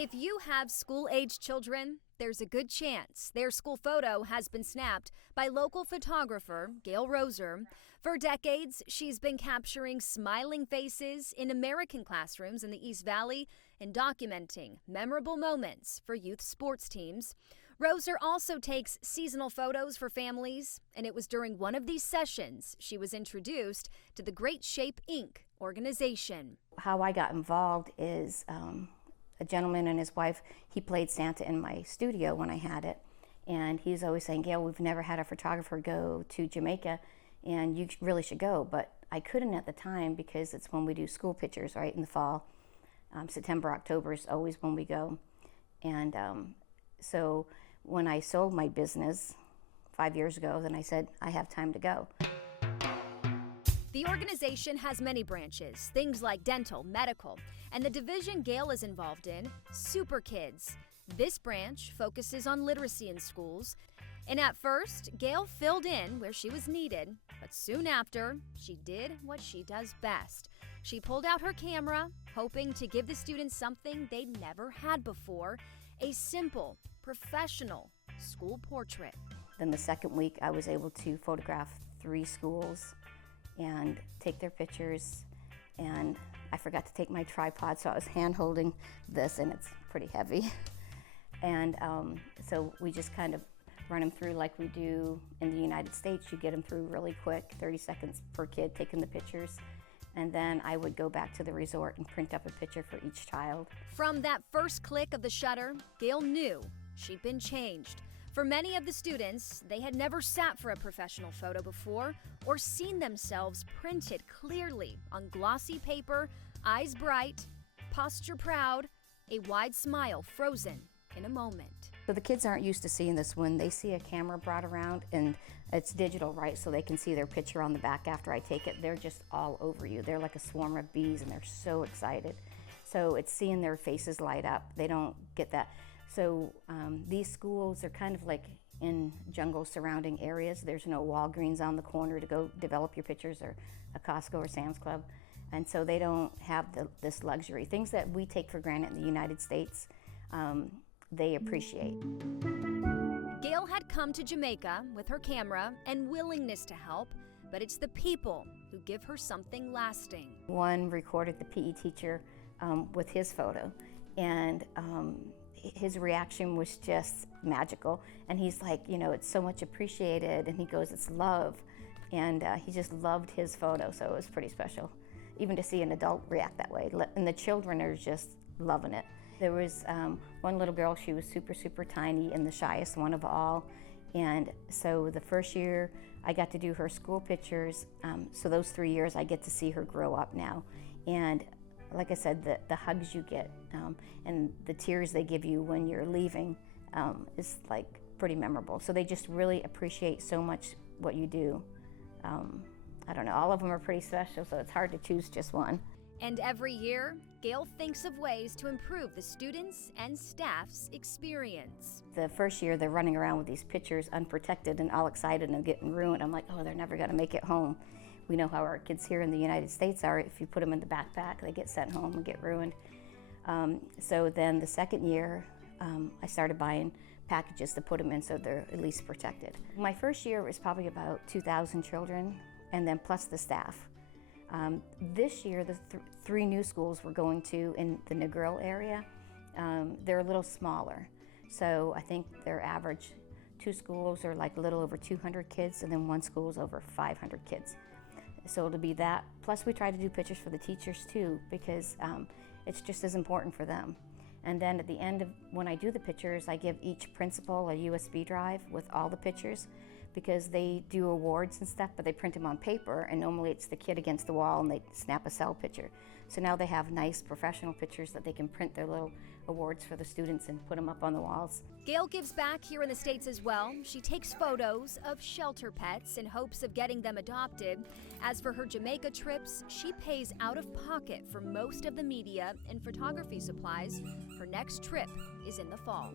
If you have school-age children, there's a good chance their school photo has been snapped by local photographer Gail Roser. For decades, she's been capturing smiling faces in American classrooms in the East Valley and documenting memorable moments for youth sports teams. Roser also takes seasonal photos for families, and it was during one of these sessions she was introduced to the Great Shape Inc. organization. How I got involved is a gentleman and his wife, he played Santa in my studio when I had it. And he's always saying, Gail, we've never had a photographer go to Jamaica and you really should go. But I couldn't at the time because it's when we do school pictures, right, in the fall. September, October is always when we go. And so when I sold my business 5 years ago, then I said, I have time to go. The organization has many branches, things like dental, medical, and the division Gail is involved in, Super Kids. This branch focuses on literacy in schools. And at first, Gail filled in where she was needed, but soon after, she did what she does best. She pulled out her camera, hoping to give the students something they'd never had before, a simple, professional school portrait. Then the second week, I was able to photograph 3 schools and take their pictures, and I forgot to take my tripod, so I was hand holding this, and it's pretty heavy. And so we just kind of run them through like we do in the United States. You get them through really quick, 30 seconds per kid taking the pictures, and then I would go back to the resort and print up a picture for each child. From that first click of the shutter, Gail knew she'd been changed. For many of the students, they had never sat for a professional photo before or seen themselves printed clearly on glossy paper, eyes bright, posture proud, a wide smile frozen in a moment. So the kids aren't used to seeing this when they see a camera brought around and it's digital, right? So they can see their picture on the back after I take it. They're just all over you. They're like a swarm of bees and they're so excited. So it's seeing their faces light up. They don't get that. So these schools are kind of like in jungle surrounding areas. There's no Walgreens on the corner to go develop your pictures, or a Costco or Sam's Club. And so they don't have this luxury. Things that we take for granted in the United States, they appreciate. Gail had come to Jamaica with her camera and willingness to help, but it's the people who give her something lasting. One recorded the PE teacher with his photo, and his reaction was just magical. And he's like, you know, it's so much appreciated. And he goes, it's love. And he just loved his photo, so it was pretty special. Even to see an adult react that way. And the children are just loving it. There was one little girl, she was super, super tiny and the shyest one of all. And so the first year I got to do her school pictures. So those 3 years I get to see her grow up now. And like I said, the hugs you get and the tears they give you when you're leaving is like pretty memorable. So they just really appreciate so much what you do. I don't know, all of them are pretty special, so it's hard to choose just one. And every year, Gail thinks of ways to improve the students' and staff's experience. The first year they're running around with these pictures unprotected and all excited and getting ruined. I'm like, oh, they're never gonna make it home. We know how our kids here in the United States are. If you put them in the backpack, they get sent home and get ruined. So then the second year, I started buying packages to put them in so they're at least protected. My first year was probably about 2,000 children, and then plus the staff. This year, the 3 new schools we're going to in the Negril area, they're a little smaller. So I think their average 2 schools are like a little over 200 kids, and then 1 school is over 500 kids. So it'll be that. Plus we try to do pictures for the teachers too, because it's just as important for them. And then at the end of when I do the pictures, I give each principal a USB drive with all the pictures, because they do awards and stuff, but they print them on paper, and normally it's the kid against the wall and they snap a cell picture. So now they have nice professional pictures that they can print their little awards for the students and put them up on the walls. Gail gives back here in the States as well. She takes photos of shelter pets in hopes of getting them adopted. As for her Jamaica trips, she pays out of pocket for most of the media and photography supplies. Her next trip is in the fall.